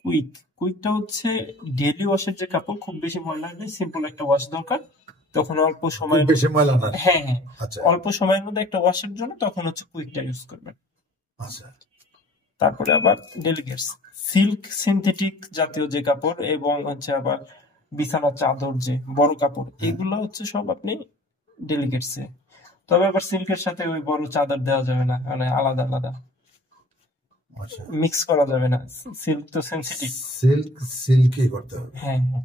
Quick, কুইকটা হচ্ছে daily ওয়াশের যে কাপড়, খুব বেশি ময়লা নেই, সিম্পল একটা ওয়াশ দরকার, তখন অল্প সময়, বেশি ময়লা না। হ্যাঁ হ্যাঁ, আচ্ছা অল্প সময়ের মধ্যে একটা ওয়াশের জন্য তখন হচ্ছে কুইকটা ইউজ করবেন। আচ্ছা। তারপরে আবার ডেলিকেটস, সিল্ক সিনথেটিক জাতীয় যে কাপড় এবং হচ্ছে আবার বিছানার চাদর যে বড় কাপড়, এগুলো হচ্ছে সব আপনি ডেলিকেটসে। তবে আবার সিল্কের সাথে ওই বড় চাদর দেওয়া যাবে না, মানে আলাদা আলাদা আচ্ছা, মিক্স করা যাবে না, সিল্ক তো সেনসিটিভ। সিল্কই করতে হবে। হ্যাঁ হ্যাঁ।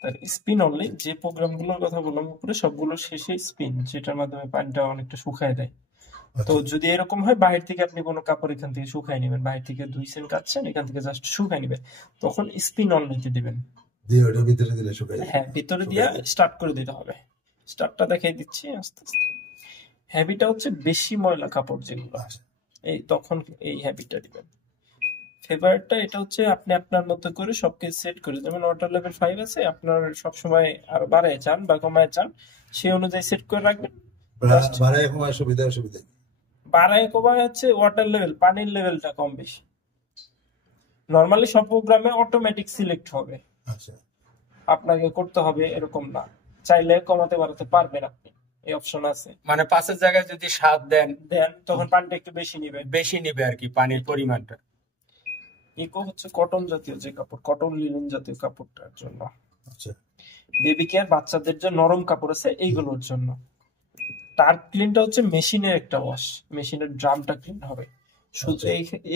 তার স্পিন অনলি, যে প্রোগ্রামগুলোর কথা বললাম উপরে সবগুলো শেষে স্পিন, যেটার মাধ্যমে পানিটা অনেকটা শুকায় দেয়। তো যদি এরকম হয় বাহির থেকে আপনি কোনো কাপড় এখান থেকে শুকায় নেবেন, বাহির থেকে 2 সেন্ট কাটছেন, এখান থেকে জাস্ট শুকায় নেবেন, তখন স্পিন অনলিতে দিবেন, দিয়ে ওটা ভিতরে দিলে শুকায় যাবে। হ্যাঁ ভিতরে দিয়ে স্টার্ট করে দিতে হবে। স্টার্টটা দেখাই দিচ্ছি আস্তে আস্তে। হ্যাবিটা হচ্ছে বেশি ময়লা কাপড় যেগুলো, এই তখন এই হ্যাবিটটা দিবেন। ফেভারিটটা এটা হচ্ছে আপনি আপনার মতো করে সবকিছু সেট করে, যেমন ওয়াটার লেভেল 5 আছে, আপনার সবসময় আরো বাড়ায় চান বা কমায় চান, সেই অনুযায়ী সেট করে রাখবেন। বাড়ায় কমায় সুবিধা অসুবিধা, বাড়ায় কমায় হচ্ছে ওয়াটার লেভেল, পানির লেভেলটা কম বেশি। নরমালি সব প্রোগ্রামে অটোমেটিক সিলেক্ট হবে, আচ্ছা আপনাকে করতে হবে এরকম না, চাইলে কমাতে বাড়াতে পারবেন আপনি, এই অপশন আছে। মানে 5-এর জায়গায় যদি 7 দেন তখন পানিটা একটু বেশি নিবে আর কি, পানির পরিমাণটা। ইকো হচ্ছে কটন জাতীয় যে কাপড়, কটন লিনেন জাতীয় কাপড়টার জন্য। আচ্ছা, বেবি কেয়ার বাচ্চাদের যে নরম কাপড় আছে এইগুলোর জন্য। টার্ক ক্লিনটা হচ্ছে মেশিনের একটা ওয়াশ, মেশিনের ড্রামটা ক্লিন হবে শুধু।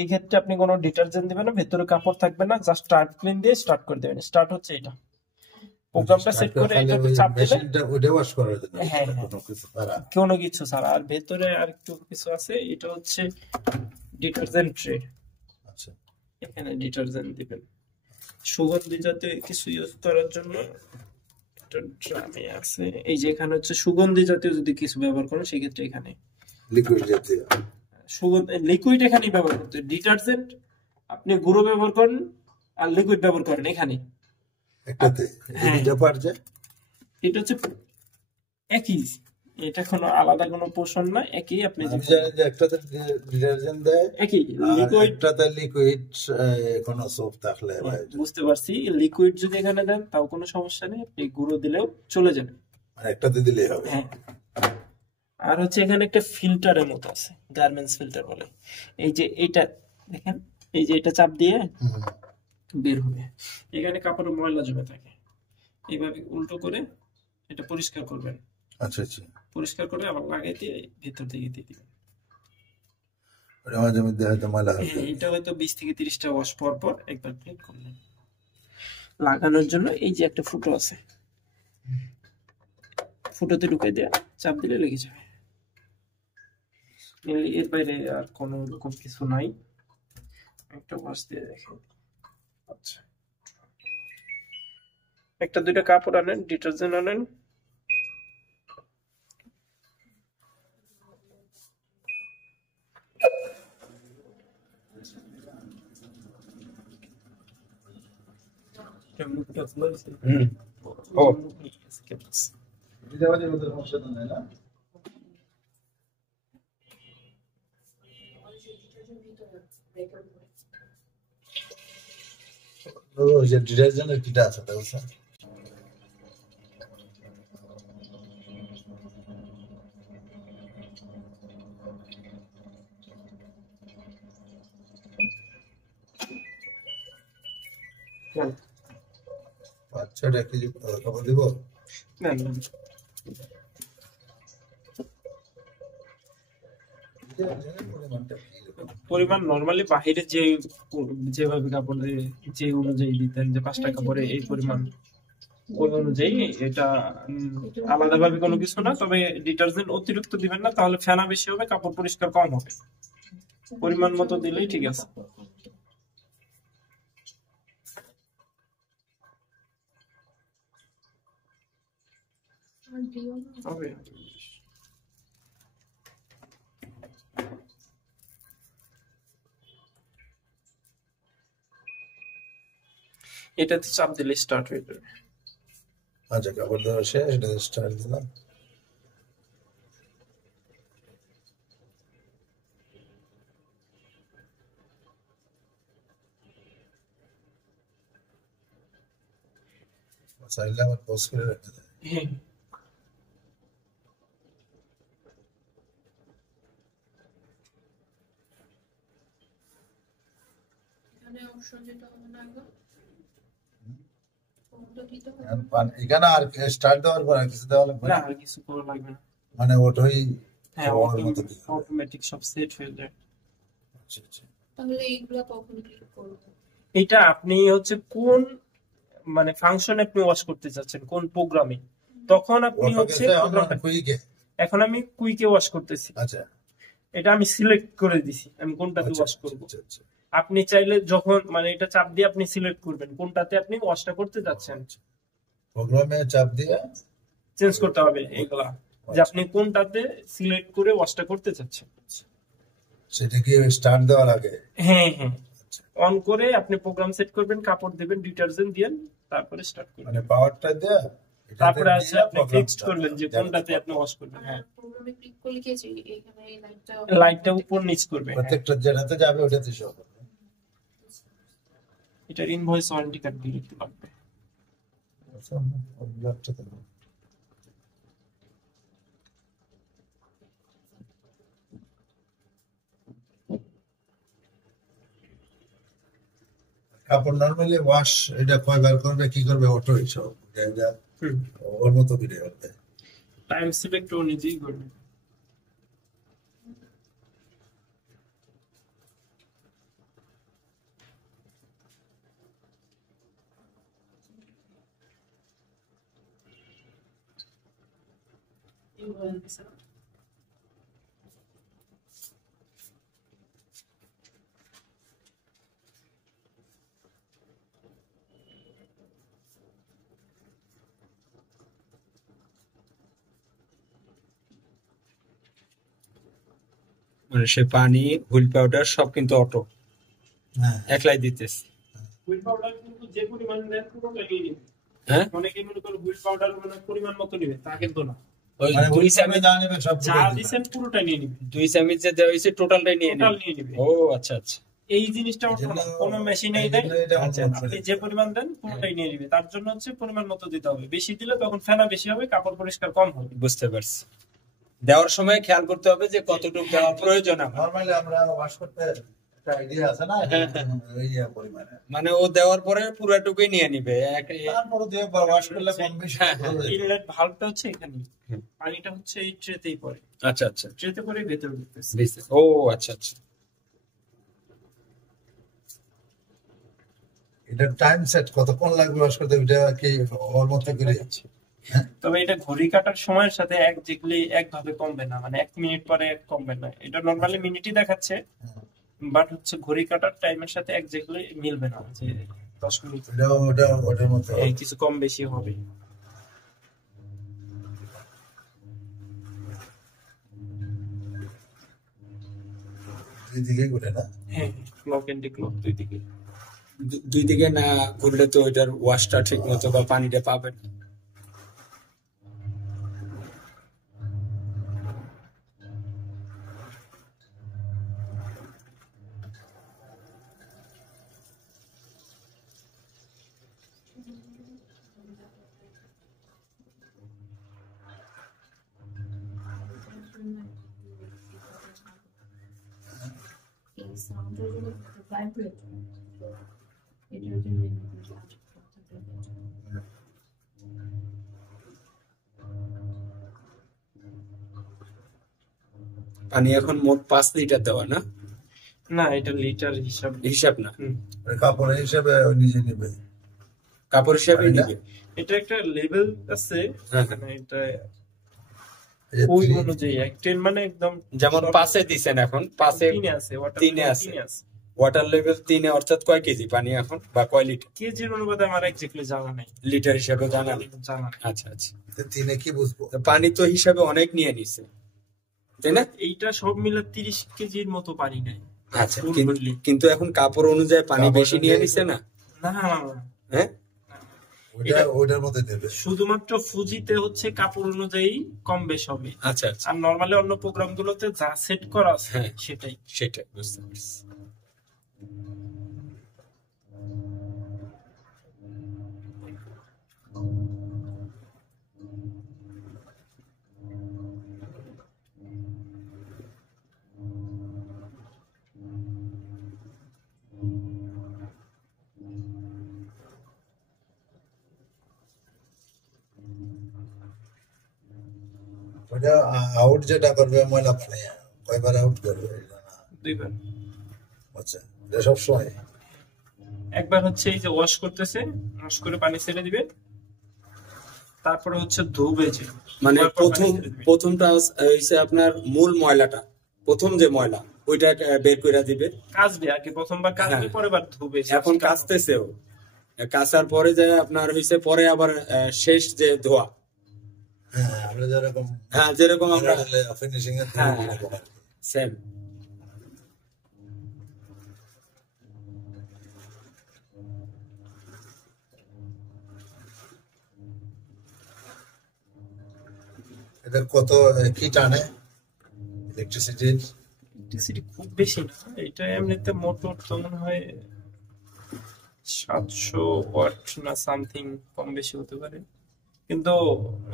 এই ক্ষেত্রে আপনি কোনো ডিটারজেন্ট দিবেন না, ভেতরে কাপড় থাকবে না, জাস্ট টার্ক ক্লিন দিয়ে স্টার্ট করে দেবেন। স্টার্ট হচ্ছে এটা, প্রোগ্রামটা সেট করে এটাতে চাপ দিবেন, মেশিনটা ওটা ওয়াশ করার জন্য, হ্যাঁ কোনো কিছু ছাড়া। আর ভেতরে আর একটু কিছু আছে, এটা হচ্ছে ডিটারজেন্ট ট্রে। আচ্ছা, এখানে ডিটারজেন্ট দিবেন, সুগন্ধি জাতীয় কিছু ইউজ করার জন্য ড্রামে আছে। এই যে এখানে হচ্ছে সুগন্ধি জাতীয় যদি কিছু ব্যবহার করেন সেক্ষেত্রে এখানে লিকুইড জাতীয় লিকুইড এখানেই ব্যবহার করতে। ডিটারজেন্ট আপনি গুঁড়ো ব্যবহার করেন আর লিকুইড ব্যবহার করেন এখানে একটাতে, এটা পার যায়। এটা হচ্ছে একই, এটা কোনো আলাদা কোনো পোর্শন না, একই। আপনি একটাতে ডিটারজেন্ট দেয়, একই লিকুইডটাতে লিকুইড কোনো সোপ থাকলে, বুঝতে পারছি। লিকুইড যদি এখানে দেন তাও কোনো সমস্যা নেই, আপনি গুঁড়ো দিলেও চলে যাবে, মানে একটাতে দিলেই হবে। হ্যাঁ। আর হচ্ছে এখানে একটা ফিল্টারের মতো আছে, গার্মেন্টস ফিল্টার বলে। এই যে এটা দেখেন, এই যে এটা চাপ দিয়ে বের হবে, এখানে কাপড়ের ময়লা জমে থাকে, এইভাবে উল্টো করে এটা পরিষ্কার করবেন। আচ্ছা আচ্ছা, পরিষ্কার করে আবার লাগাই দিয়ে ভেতর দিকে দিয়ে দিবেন। ওটা মাঝে মধ্যে হয়তো ময়লা হবে, এটা হয়তো 20 থেকে 30টা ওয়াশ পর পর একবার ক্লিন করলেন। লাগানোর জন্য এই যে একটা ফুটো আছে, ফুটোতে ঢুকে দেয়া চাপ দিলে লেগে যাবে, এর বাইরে আর কোনো রকম কিছু নাই। একটা ওয়াশ দিয়ে দেখেন। আচ্ছা, একটা দুইটা কাপড় আনেন, ডিটারজেন্ট আনেন, ডিটারজেন্টের কিটা আছে তাই বলছেন? বাচ্চাটা কি খবর দিব? পরিমাণ নরমালি বাহিরে যেভাবে কাপড় যে অনুযায়ী দিতেন, যে 5টা কাপড়ে এই পরিমাণ, ওই অনুযায়ী এটা আলাদা ভাবে কোনো কিছু না। তবে ডিটারজেন্ট অতিরিক্ত দিবেন না, তাহলে ফেনা বেশি হবে, কাপড় পরিষ্কার কম হবে। পরিমাণ মতো দিলেই ঠিক আছে। এটাতে চাপ দিলে স্টার্ট হয়ে যাবে। আচ্ছা, কাপড় দেওয়া শেষ, এটা স্টার্ট দিলাম। চাইলে আবার পজ করে রাখা যায়। হ্যাঁ এখানে আর স্টার্ট দেওয়ার পর আর কিছু দেওয়া লাগবে না, না? আর কিছু করা লাগবে না। মানে ওটাই হ্যাঁ, হওয়ার মতো দিতে হবে। অটোমেটিক সব সেট হয়ে যায়। আচ্ছা, আচ্ছা। তাহলে এইগুলা কখন ক্লিক করব? এটা আপনি হচ্ছে কোন মানে ফাংশন আপনি ওয়াশ করতে চাচ্ছেন, কোন প্রোগ্রামে, তখন আপনি হচ্ছে অটোকেতে প্রোগ্রামটা। কুইকে। এখন আমি কুইকে ওয়াশ করতেছি, আচ্ছা, এটা আমি সিলেক্ট করে দিছি আমি কোনটাতে আচ্ছা, ওয়াশ করব। আচ্ছা, আচ্ছা। আপনি চাইলে যখন মানে এটা চাপ দিয়ে আপনি সিলেক্ট করবেন কোনটাতে আপনি ওয়াশটা করতে যাচ্ছেন, প্রোগ্রামে চাপ দিয়ে চেঞ্জ করতে হবে এগুলা, যে আপনি কোনটাতে সিলেক্ট করে ওয়াশটা করতে চাচ্ছেন। সেটা কি স্টার্ট দেওয়ার আগে? হ্যাঁ হ্যাঁ, অন করে আপনি প্রোগ্রাম সেট করবেন, কাপড় দিবেন, ডিটারজেন্ট দিবেন, তারপরে স্টার্ট করবেন। মানে পাওয়ারটা দিয়ে তারপরে আছে আপনি ফিক্সড করবেন যে কোনটাতে আপনি ওয়াশ করবেন। হ্যাঁ, প্রোগ্রামে ক্লিক করলে কি আছে এখানে এই লাইটটা লাইটটা উপর নিচ করবে। হ্যাঁ। প্রত্যেকটা যেটাতে যাবে ওটাতে শো করবে। এটার ইনভয়েস ওয়ারেন্টি কার্ড দিয়ে দিতে লাগবে। আচ্ছা, ওগুলোটা তো না। কাপড় নরমালি ওয়াশ এটা কয়বার করবে কি করবে অটো সব এটা ওর মতো করে করবে। টাইম সিলেক্ট ও নিজেই করবে। মানে সে পানি হুইল পাউডার সব কিন্তু অটো হ্যাঁ, একলাই দিতেছে। হুইল পাউডার কিন্তু যে পরিমাণ দেন পুরোটা নিয়ে নিবে। হ্যাঁ, অনেকে মনে করে হুইল পাউডার মানে পরিমাণ মতো নিবে, তা কিন্তু না। ওই মানে দুই ওই চামচ সময় যা নেবে সব যা দিবেন পুরোটা নিয়ে নিবে, 2 চামচ যে দেওয়া হয়েছে টোটালটাই নিয়ে টোটাল নেবে। নিয়ে নিবে। ও আচ্ছা আচ্ছা, এই জিনিসটা ওঠে না, কোনো মেশিনেই দেয়। আচ্ছা, আপনি যে পরিমাণ দেন পুরোটাই নিয়ে নিবে, তার জন্য হচ্ছে পরিমাণ মতো দিতে হবে। বেশি দিলে তখন ফেনা বেশি হবে, কাপড় পরিষ্কার কম হবে। বুঝতে পারছি। দেওয়ার সময় খেয়াল করতে হবে যে কতটুকু দেওয়া প্রয়োজন আমার। নরমালি আমরা ওয়াশ করতে একটা আইডিয়া আছে না এই পরিমাণে, মানে ও দেওয়ার পরে পুরোটুকুই নিয়ে নিবে তারপরে দিয়ে ওয়াশ করলে কম বেশি হবে। ইনলেট ভালভটা হচ্ছে এখানে, পানিটা হচ্ছে এই ট্রেতেই পড়ে, আচ্ছা আচ্ছা, ট্রেতে করে ভেতরে ঢুকতেছে। ও আচ্ছা আচ্ছা। এটা টাইম সেট কতক্ষণ লাগবে ওয়াশ করতে, এটা কি ওর মতো করে? তবে এটা ঘড়ি কাটার সময়ের সাথে একজাক্টলি একভাবে কমবে না, মানে 1 মিনিট পরে কমবে না। এটা নরমালি মিনিটই দেখাচ্ছে, বাট হচ্ছে ঘড়ি কাটার টাইমের সাথে একজাক্টলি মিলবে না, যে 10 মিনিট ওটার মতো কিছু কম বেশি হবে। দুই দিকে করে না? হ্যাঁ, ক্লক এন্ড ক্লক দুই দিকে। দুই দিকে না ঘুরলে তো ওইটার ওয়াশটা ঠিক মতো বা পানিটা পাবে না। এই সাউন্ডের জন্য ভাইব্রেট এটার জন্য পানি এখন মোট 5 লিটার দেওয়া না? না, এটা লিটার হিসাব না, কাপড়ের হিসাবে নিজে নেবে, কাপড় হিসাবে নিবে। এটা একটা লেভেল আছে, মানে এটা এই যে ওই three- অনুযায়ী 10 মানে একদম যেমন 5-এ দিছেন, এখন 5-এ 3 আছে, ওয়াটার 3-এ আছে। ওয়াটার লেভেল 3-এ, অর্থাৎ কয় কেজি পানি এখন বা কয় লিটার? কেজির অনুপাতে আমার এক্স্যাক্টলি জানা নাই, লিটার হিসাবে জানা নেই। জানা নাই। আচ্ছা আচ্ছা, তো তিনে কি বুঝবো? তো পানি তো হিসাবে অনেক নিয়ে নিছে, তাই না? এইটা সব মিলে 30 কেজির মতো পানি নেয়। আচ্ছা, কিন্তু এখন কাপড় অনুযায়ী পানি কাপড় বেশি নিয়ে অনুযায়ী নিছে না? না না না, না। হ্যাঁ, ওটার মধ্যে দেবে। শুধুমাত্র ফুজিতে হচ্ছে কাপড় অনুযায়ী কম বেশ হবে, আচ্ছা আচ্ছা, আর নরমালি অন্য প্রোগ্রাম গুলোতে যা সেট করা আছে হ্যাঁ। সেটাই। সেটাই বুঝতে পারছি। ওটা আউট যেটা করবে ময়লা পানি কয়বার আউট করবে এটা না? 2 বার। আচ্ছা, এটা সবসময় একবার হচ্ছে এই যে ওয়াশ করতেছে, ওয়াশ করে পানি ছেড়ে দিবে, তারপরে হচ্ছে ধুবে যে মানে ধোয়ার পর পানি প্রথম ছেড়ে দিবে। প্রথমটা হচ্ছে আপনার মূল ময়লাটা, প্রথম যে ময়লা ওইটা বের করে দিবে। কাচবে আগে, প্রথমবার কাচবে, হ্যাঁ। পরের বার ধুবে। এখন কাচতেছেও, কাচার পরে যে আপনার হইছে পরে আবার শেষ যে ধোয়া, হ্যাঁ আমরা যেরকম হ্যাঁ যেরকম আমরা ফিনিশিং এর হ্যাঁ এরকম আর কি। সেম। এটা কত কি টানে ইলেকট্রিসিটির? ইলেকট্রিসিটি খুব বেশি না, এটা এমনিতে মোটর তো মনে হয় 700 ওয়াট না সামথিং, কম বেশি হতে পারে, কিন্তু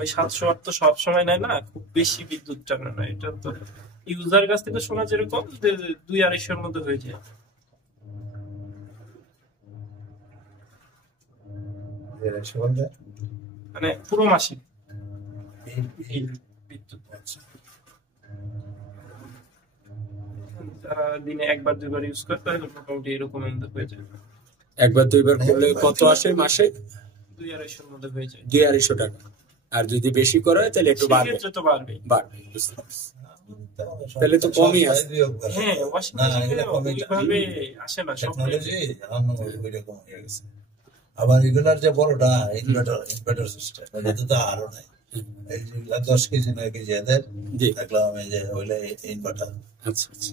ওই 700 ওয়াট তো সব সময় নেয় না, খুব বেশি বিদ্যুৎ টানে না। এটা তো ইউজার কাছ থেকে শোনা যেরকম যে 2-250 এর মধ্যে হয়ে যায়। মানে পুরো মাসে এই বিদ্যুৎ। যারা দিনে 1-2 বার ইউজ করে তাহলে মোটামুটি এরকম মধ্যে হয়ে যায়, একবার দুইবার করলে কত আসে মাসে? 2-250 এর মধ্যে হয়ে যায়। 200-250 টাকা। আর যদি বেশি করে তাহলে একটু বাড়বে, সেক্ষেত্রে তো বাড়বে। বাড়বে, বুঝতে পারছি। তাহলে তো কমই আছে। হ্যাঁ, ওয়াশিং না মেশিনে এগুলো কমই ওইভাবে আসে না সব। টেকনোলজি ওইরকম হয়ে গেছে। আবার এগুলার যে বড়টা ইনভার্টার সিস্টেম এটা তো আরো নাই। এই যেগুলা 10 কেজি 9 কেজি এদের জি। দেখলাম এই যে হইলে ইনভার্টার। আচ্ছা আচ্ছা।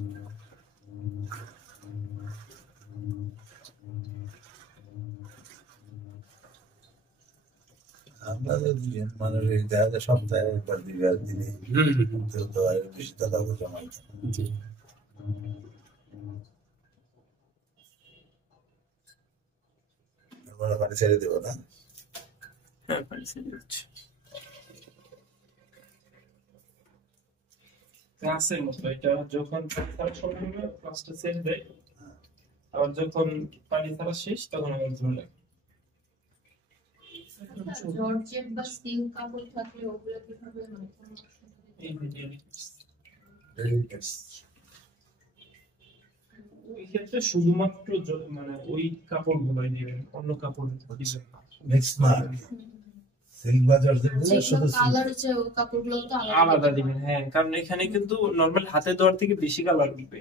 আমরা যদি মানুষ এই দেখা যায় সপ্তাহে একবার 2 বার দিনে হুম হুম হুম। তো আর বেশি টাকা জমাই জি। আমরা পানি ছেড়ে দেবো না। হ্যাঁ, পানি ছেড়ে দিচ্ছে। গাছের মতো এটা, যখন পানি ছাড়া শুরু হবে ফার্স্টে ছেড়ে দেয়, আবার যখন পানি ছাড়া শেষ তখন আবার ধরে লাগে। জর্জেট বা স্টিল কাপড় থাকলে ওগুলো কিভাবে মানে কোনো এই ভিডিও ওই ক্ষেত্রে শুধুমাত্র মানে ওই কাপড় গুলোই দিবেন, অন্য কাপড় দিবেন না। মিক্স না সিল্ক বাজার যেগুলো যেগুলো শুধু কালার যে ওই কাপড়গুলো তো আলাদা দিবেন, হ্যাঁ, কারণ এখানে কিন্তু নর্মাল হাতে দেওয়ার থেকে বেশি কালার দিবে।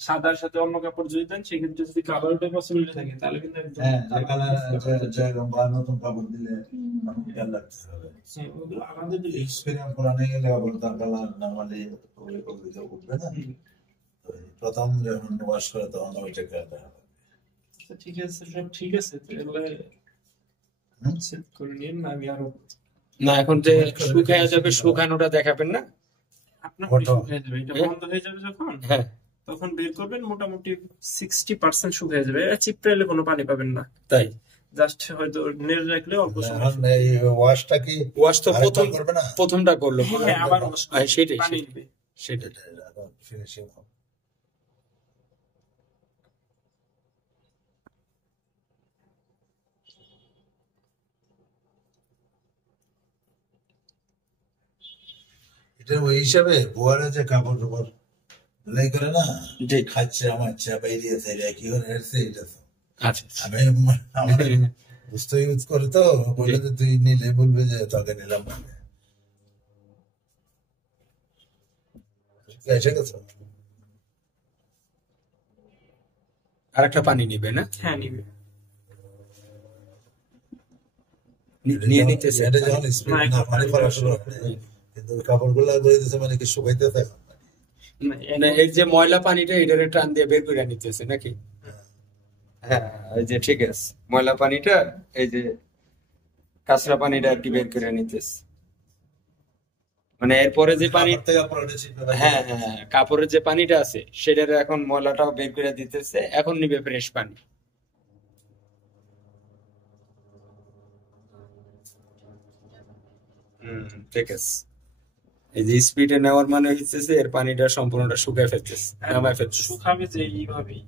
সাদার সাথে অন্য কাপড় যদি দেন সেক্ষেত্রে যদি কালারটা পছন্দ থাকে তাহলে কিন্তু একদম হ্যাঁ যে কালার যে বা নতুন কাপড় দিলে খেয়াল রাখতে হবে। হ্যাঁ, ওগুলো আলাদা দিলে এক্সপেরিয়েন্স করানো গেলে আবার তার কালার নরমালি উঠবে না। তো প্রথম যখন ওয়াশ করে তখন ওইটা খেয়াল রাখতে হবে। আচ্ছা, ঠিক আছে, সব ঠিক আছে, তাহলে সেট করে নিন না, আমি আরো না এখন যে শুকায় যাবে শুকানোটা দেখাবেন না? আপনার কত? শুকিয়ে যাবে, এটা হ্যাঁ। বন্ধ হয়ে যাবে যখন, হ্যাঁ তখন বের করবেন, মোটামুটি 60% শুকিয়ে যাবে। চিপড়াইলে কোনো পানি পাবেন না, তাই। জাস্ট হয়তো নেড়ে রাখলে অল্প সময় এখন এই ওয়াশটা কি ওয়াশ তো আরেকবার প্রথম করবে না? প্রথমটা করলো, হ্যাঁ, আবার wash হ্যাঁ, সেটাই পানি সেটাই, দিবে। সেটাই। ফিনিশিং এটা ওই হিসাবে বোয়ারে যে কাপড় টাপড় ধুলাই করে না জি। খাচ্ছে আমার বেরিয়েছে এটা কি করে এসছে এটা তো আচ্ছা আচ্ছা। আমি আমার বুঝতে ইউজ করে তো বলে যে তুই নিলে বলবে যে তোকে নিলাম না এসে গেছে। আর একটা পানি নিবে না? হ্যাঁ, নিবে। নিয়ে নিতেছে। এটা যখন স্পিড না, না এখন পানি পানি পড়া পড়া শুরু শুরু হয় কিন্তু কাপড়গুলো ধরে দিতেছে মানে কি শুকাইতেছে এখন না, মানে এই যে ময়লা পানিটা এটারে টান দিয়ে বের করে নিতেছে নাকি? হ্যাঁ এই যে ঠিক আছে, ময়লা পানিটা এই যে কাঁচরা পানিটা আর কি বের করে নিতেছে, মানে এরপরে যে পানি, কাপড় থেকে পরে ছিটে থাকে। হ্যাঁ হ্যাঁ হ্যাঁ, কাপড়ের যে পানিটা আছে সেটার এখন ময়লাটাও বের করে দিতেছে, এখন নিবে ফ্রেশ পানি। ঠিক আছে। এই যে স্পিডে নেওয়ার মানে হচ্ছে এর পানিটা সম্পূর্ণটা শুকায় ফেলতেছে, নামায় ফেলতেছে। শুকাবে যে এইভাবেই,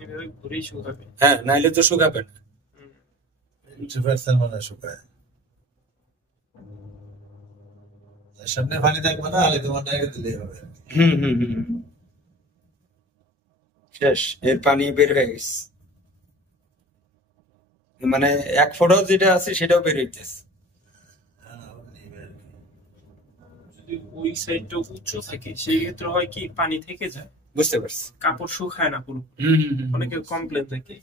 এইভাবে ঘুরেই শুকাবে। হ্যাঁ নাইলে তো শুকাবে না। 80% মানে শুকায় সামনে পানি থাকবে না, আগে তোমার ডাইরেক্ট দিলেই হবে। হুম হুম হুম শেষ, এর পানি বের হয়ে গেছে, মানে 1 ফোঁটাও যেটা আছে সেটাও বের হইতেছে। হ্যাঁ, আবার নিবে আর কি। যদি ওই সাইডটা উঁচু থাকে সেই ক্ষেত্রে হয় কি পানি থেকে যায়, বুঝতে পারছি। কাপড় শুকায় না পুরো। হুম হুম হুম অনেকের কমপ্লেন থাকে।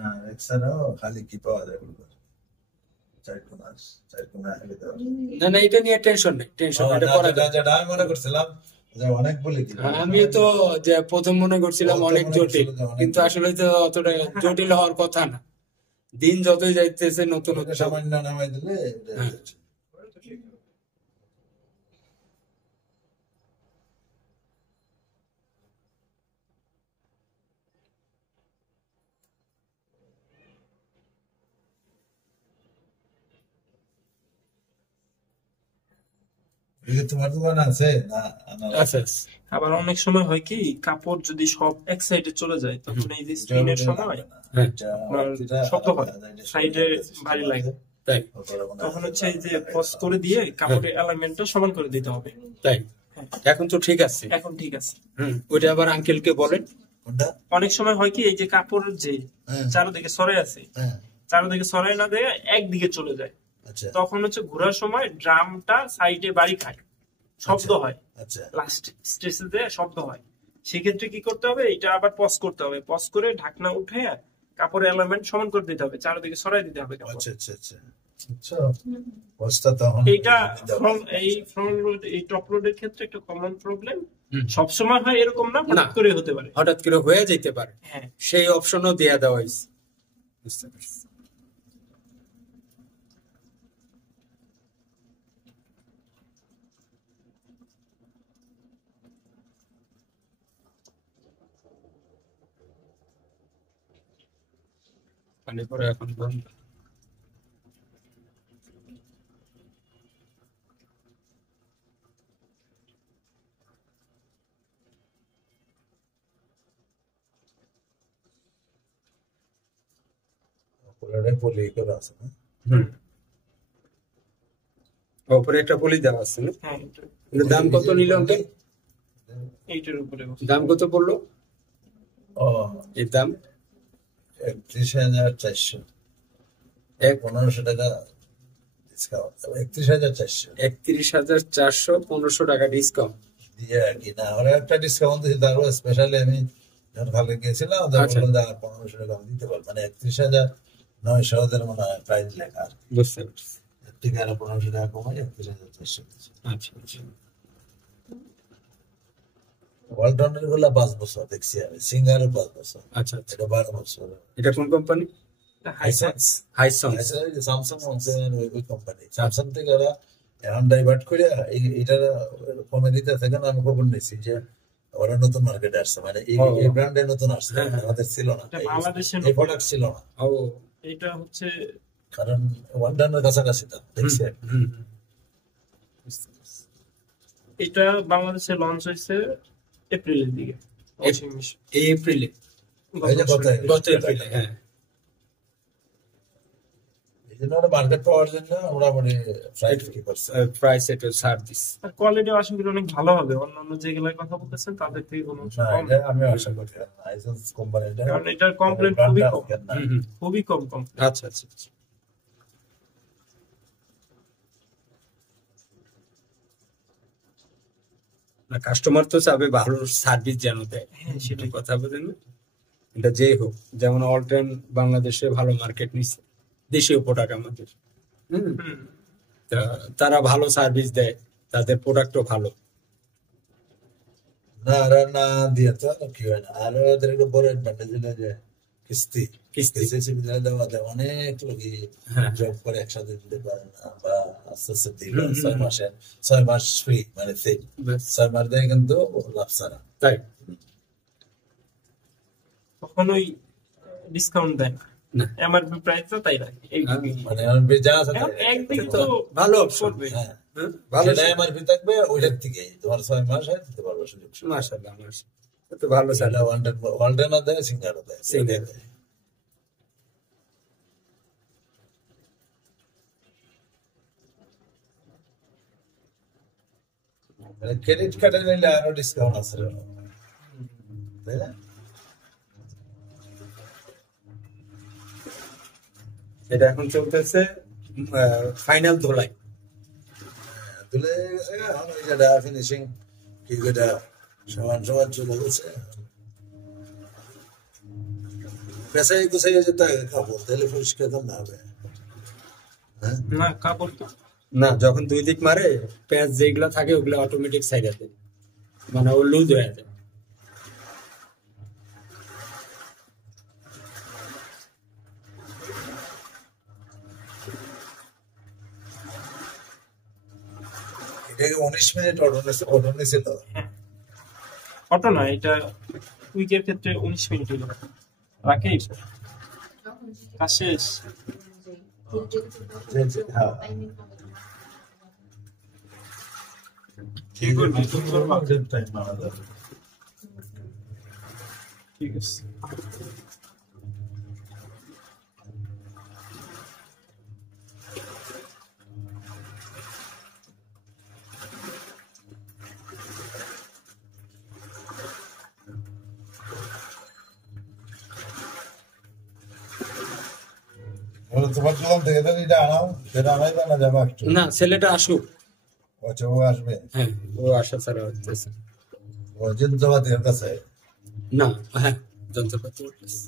না, এছাড়াও খালি কি পাওয়া যায় বলবো? চারকোনা আগে দেওয়া। না না, এটা নিয়ে টেনশন নেই, টেনশন এটা না, করা যায়। যেটা আমি মনে করছিলাম যে অনেক বলে কি আমি তো যে প্রথম মনে করছিলাম প্রথম অনেক মনে জটিল, করছিল যে অনেক কিন্তু জটিল। আসলে তো অতটা জটিল হওয়ার কথা না। দিন যতই যাইতেছে নতুন ওটাকে নতুন। সামান্য নামাই দিলে এটা হ্যাঁ। হচ্ছে। এই যে তোমার দোকান আছে না? আচ্ছা আচ্ছা। আবার অনেক সময় হয় কি কাপড় যদি সব এক সাইডে চলে যায় তখন এই যে এটা স্পিনের ওটা সময় লাগবে না। হ্যাঁ। এটা আপনার এটা শব্দ হয়, আলাদা, এটা সাইডে system ভারী আছে। লাগে। তাই ওপরে মনে হয় তখন হচ্ছে এই যে পজ করে দিয়ে কাপড়ের অ্যালাইনমেন্টটা সমান করে দিতে হবে। তাই, হ্যাঁ, এখন তো ঠিক আছে। এখন ঠিক আছে। ওইটা আবার আঙ্কেলকে বলেন। কোনটা? অনেক সময় হয় কি এই যে কাপড়ের যে হ্যাঁ। চারদিকে সরাই আছে, হ্যাঁ, চারদিকে সরাই না দিয়ে একদিকে চলে যায়, আচ্ছা তখন হচ্ছে ঘোরার সময় ড্রামটা সাইডে বাড়ি খায়, শব্দ হয়, আচ্ছা লাস্ট স্টেজে শব্দ হয়। সেক্ষেত্রে কি করতে হবে, এটা আবার পজ করতে হবে, পজ করে ঢাকনা উঠে কাপড়ের এলিমেন্ট সমান করে দিতে হবে, চারদিকে সরাই দিতে হবে কাপড়। আচ্ছা আচ্ছা আচ্ছা আচ্ছা, অবস্থা তখন এইটা ফ্রন্ট লোড এই টপ লোডের ক্ষেত্রে একটা কমন প্রবলেম। সবসময় হয় এরকম না, হঠাৎ না। করে হতে পারে। হঠাৎ করে হয়ে যেতে পারে, হ্যাঁ, সেই অপশনও দেয়া দেওয়া হয়েছে। বুঝতে পারছি। পানি পরে এখন বন্ধ। পুরোটাই পলি করে আছে না? উপরে একটা পলি দেওয়া আছে না? হ্যাঁ, এটার দাম কত নিল আঙ্কেল? এইটার উপরে দাম কত পড়লো ও, এর দাম? 31,400, 1500 টাকা ডিসকাউন্ট, 31,400 31,400, 1500 টাকা ডিসকাউন্ট। দিয়ে আর কি। না, ওরা একটা ডিসকাউন্ট দিয়েছে, তারপর স্পেশালি আমি যখন ভালো গিয়েছিলাম ওদের আচ্ছা। বললো যে আর 1500 টাকা আমি দিতে পারবো, মানে 31,900 ওদের মনে হয় প্রাইস লেখা আর কি। বুঝতে পারছি। এর থেকে আরো 1500 টাকা কমাই 31,400 দিয়েছে। আচ্ছা আচ্ছা। ওয়ালটনের গুলা 5 বছর দেখছি আমি, সিঙ্গারের 5 বছর, আচ্ছা আচ্ছা। এটা 12 বছর। এটা কোন কোম্পানি? হাইসেন্স, হাইসন। স্যামসাং ওই কোম্পানি, স্যামসাং থেকে ওরা এখন ডাইভার্ট করে এটা কমে দিতে থাকে না। আমি খবর নিয়েছি যে ওরা নতুন মার্কেটে আসছে, মানে এই ব্র্যান্ডে নতুন আসছে, হ্যাঁ, হ্যাঁ। আমাদের ছিল না, এটা বাংলাদেশে এই প্রোডাক্ট ছিল না, ও এটা হচ্ছে কারণ ওয়ালটনের কাছাকাছি তো দেখছি আর কি। হুম। বুঝতে পারছি। এটা বাংলাদেশে লঞ্চ হয়েছে এপ্রিলের দিকে। ওয়াশিং মেশিন এই এপ্রিলে, এই যে গত এপ্রিলে। হ্যাঁ, এই জন্য ওরা মার্কেট পাওয়ার জন্য মোটামুটি ফ্রাইড কি করছে। প্রাইস একটু ছাড় দিস। কোয়ালিটি আশা করি অনেক ভালো হবে, অন্যান্য যেগুলোর কথা বলতেছেন তাদের থেকে কোনো অংশ না, কম এটা না। আমি আশা করি হাইসেন্স কোম্পানিটা, কারণ এটার কমপ্লেন খুবই কম, খুবই কম কমপ্লেন। আচ্ছা আচ্ছা আচ্ছা। না, কাস্টমার তো চাবে ভালো সার্ভিস যেন দেয়। হ্যাঁ, সেটাই কথা বলেন না। এটা যেই হোক, যেমন অল টাইম বাংলাদেশে ভালো মার্কেট নিচ্ছে, দেশীয় প্রোডাক্ট আমাদের। হুম। তা তারা ভালো সার্ভিস দেয়, তাদের প্রোডাক্টও ভালো। না আর না দিয়ে তো আর কি হয় না। আর ওদের একটা বড় অ্যাডভান্টেজ হলো যে কিস্তি কিস্তি। সুবিধা দেওয়াতে অনেক লোকই হ্যাঁ। জব করে একসাথে দিতে পারে না, বা আস্তে আস্তে দিলে 6 মাস ফ্রি, মানে ফ্রি ব্যাস, 6 মাস দেয় কিন্তু লাভ ছাড়া। তাই কখনোই ডিসকাউন্ট দেয় না, না। এমআরপি প্রাইসটা তাই রাখে। মানে আমার যা আছে এখন তাই। একদিকে তো তো ভালো অপশন। করবে। হ্যাঁ, ভালো। সেটা এমআরপি থাকবে ওইটার থেকে তোমার 6 মাস হয় দিতে পারবে সুযোগ সুবিধা। মাশাআল্লাহ মাশাআল্লাহ, তো ভালো স্যার। সেটা ওয়ালটনও দেয়, সিঙ্গারও দেয়, সিঙ্গার। দেয়। মানে ক্রেডিট কার্ডে নিলে আরো ডিসকাউন্ট আছে, তাই না? এটা এখন চলতেছে ফাইনাল ধোলাই। তুলে গেছে গা, এখন ওই যেটা ফিনিশিং কি যেটা সমান সমান চলে গেছে। পেশাই গুছাই যেতে হবে কাপড়, তাহলে পরিষ্কার না হবে। হ্যাঁ, না কাপড় তো না, যখন দুই দিক মারে প্যাঁচ যেগুলো থাকে ওগুলো অটোমেটিক সাইড আছে, মানে ও লুজ হয়ে যায়। এটাকে 19 মিনিট অর্ডার নিয়েছিল। অটো না, এটা কুইকের ক্ষেত্রে 19 মিনিট হলো রাকেশ যখন কাজ শেষ। হ্যাঁ, কি করবি তুমি করবা? টাইম মারা যাবে। ঠিক আছে। এবার তোমার দোকান থেকে তো এটা আনাও, সেটা আনাই বানা যাবে একটু। না, ছেলেটা আসুক। আচ্ছা, ও আসবে। হ্যাঁ, ও আসা ছাড়া হচ্ছে ও যন্ত্রপাতির কাছে। না। হ্যাঁ, যন্ত্রপাতি উঠতেছে।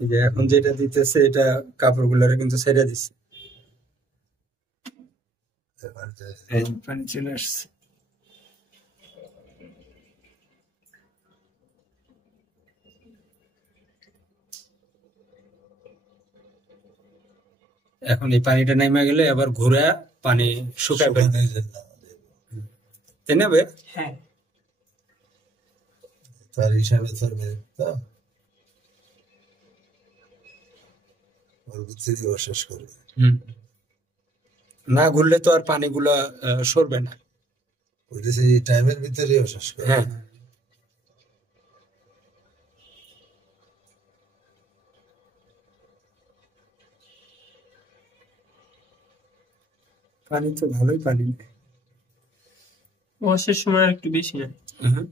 এই যে এখন যেটা দিতেছে এটা কাপড়গুলোরে কিন্তু ছেড়ে দিচ্ছে। এই পানি চলে আসছে। এখন এই পানিটা নেমে গেলে আবার ঘুরে পানি শুকায় ফেলবে, তাই না বে? হ্যাঁ, তার হিসাবে চলবে তো, ওর ভিতরে দিয়ে শেষ করবে। হুম। না ঘুরলে তো আর পানিগুলা সরবে না। ওইটা সেই টাইমের ভিতরেও শেষ করবে। হ্যাঁ, পানি তো ভালোই পানি নেই। ওয়াশের সময় একটু বেশি নেয়, হুম।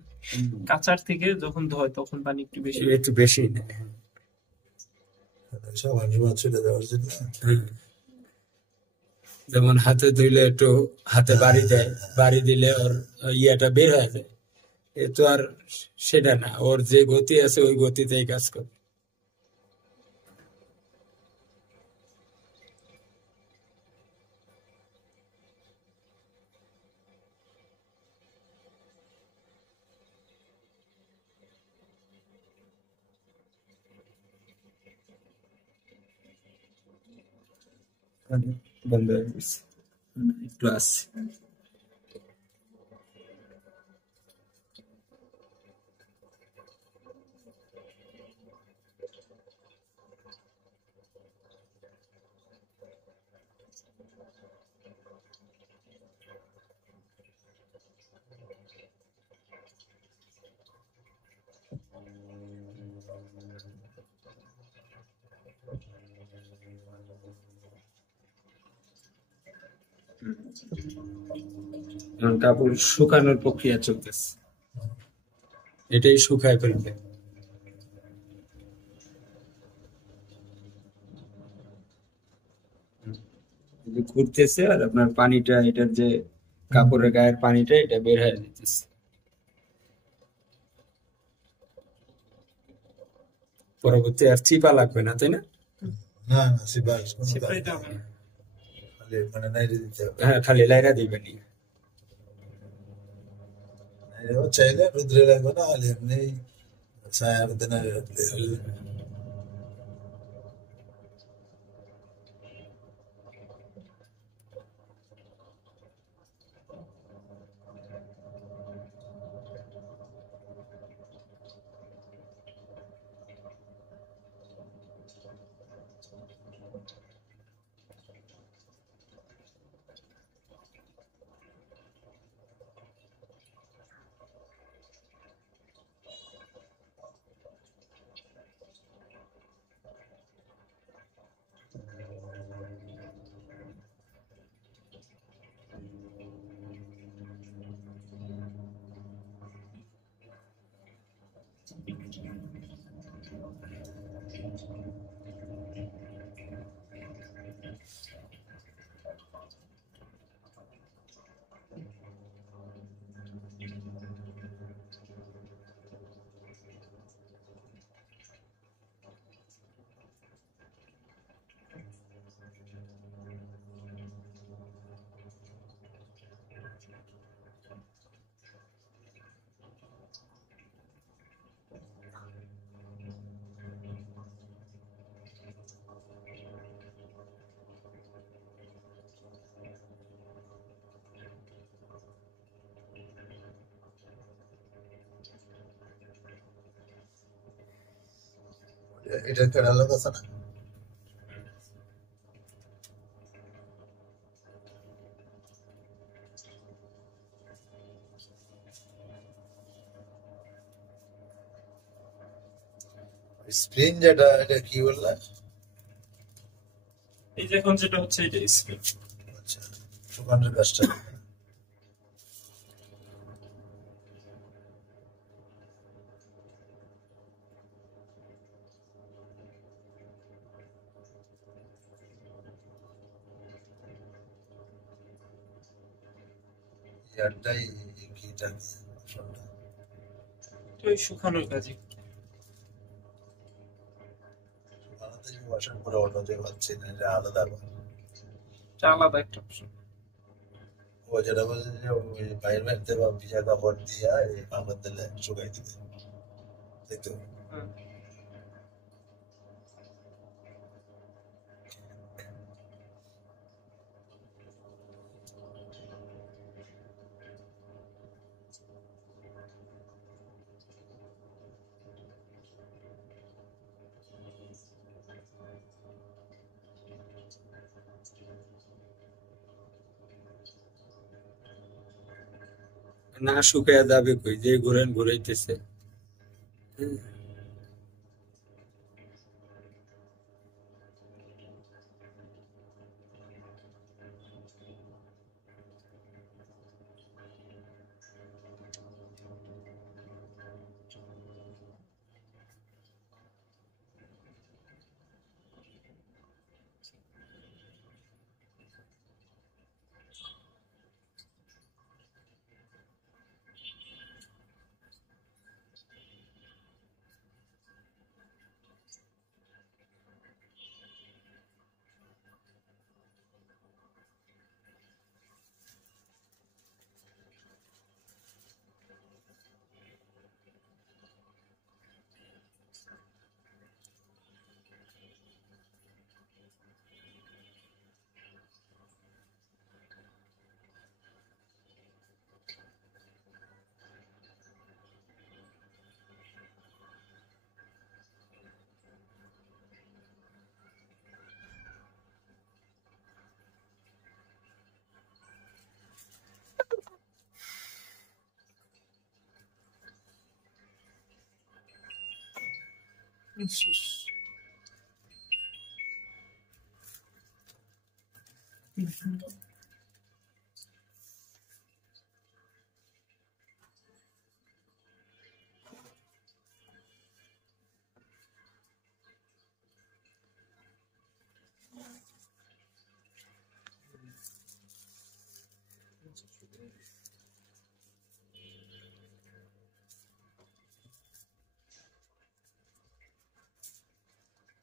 কাঁচার থেকে যখন ধয় তখন পানি একটু বেশি। একটু বেশি নেই। সবার সময় ছুটে দেওয়ার জন্য। হুম। যেমন হাতে ধুইলে একটু হাতে বাড়ি দেয়, বাড়ি দিলে ওর ইয়েটা বের হয়ে যায়। এ তো আর সেটা না, ওর যে গতি আছে ওই গতিতেই কাজ করে। বন্ধ হয়ে গেছে, একটু আসছে। এখন কাপড় শুকানোর প্রক্রিয়া চলতেছে, এটাই শুকায় ফেলবে। এই যে ঘুরতেছে আর আপনার পানিটা, এটার যে কাপড়ের গায়ের পানিটা এটা বের হয়ে যেতেছে। পরবর্তী আর চিপা লাগবে না, তাই না? না না, সিপাই সেটাইতে হবে না। মানে নাইরে দিতে হবে। হ্যাঁ, খালি লাইরা দিবেনি। নাইরেও চাইলে রুদ্রে লাগবে না, হলে এমনি ছায়ার মধ্যে নাইরে রাখলে হবে। এটা ক্যাটালগ আছে না? স্ক্রিন যেটা, এটা কি বললা? এই যে এখন যেটা হচ্ছে এটা স্ক্রিন। আচ্ছা, সুকান্তের কাজটা ইয়ারটাই কিটা অপশনটা তো ওই শুকানোর কাজে বানাতে ওয়াশন করে অটো দিয়ে পাচ্ছি না, এটা আলাদা আবার। এটা আলাদা একটা অপশন। ও যেটা বলছে যে ওই বাইরে বাড়িতে বা ভিজা কাপড় দিয়া এই কাপড় দিলে শুকাই দিবে, তাই তো? না শুকাইয়া যাবে কই, যে ঘুরেন ঘুরাইতেছে।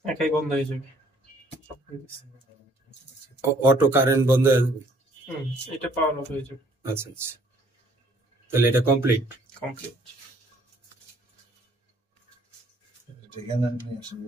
একাই বন্ধ হয়ে যাবে। অটো কারেন্ট বন্ধ হয়ে যাবে। এটা পাওয়ার অফ হয়ে যাবে। আচ্ছা আচ্ছা, তাহলে এটা কমপ্লিট। কমপ্লিট। এখানে আমি আসলে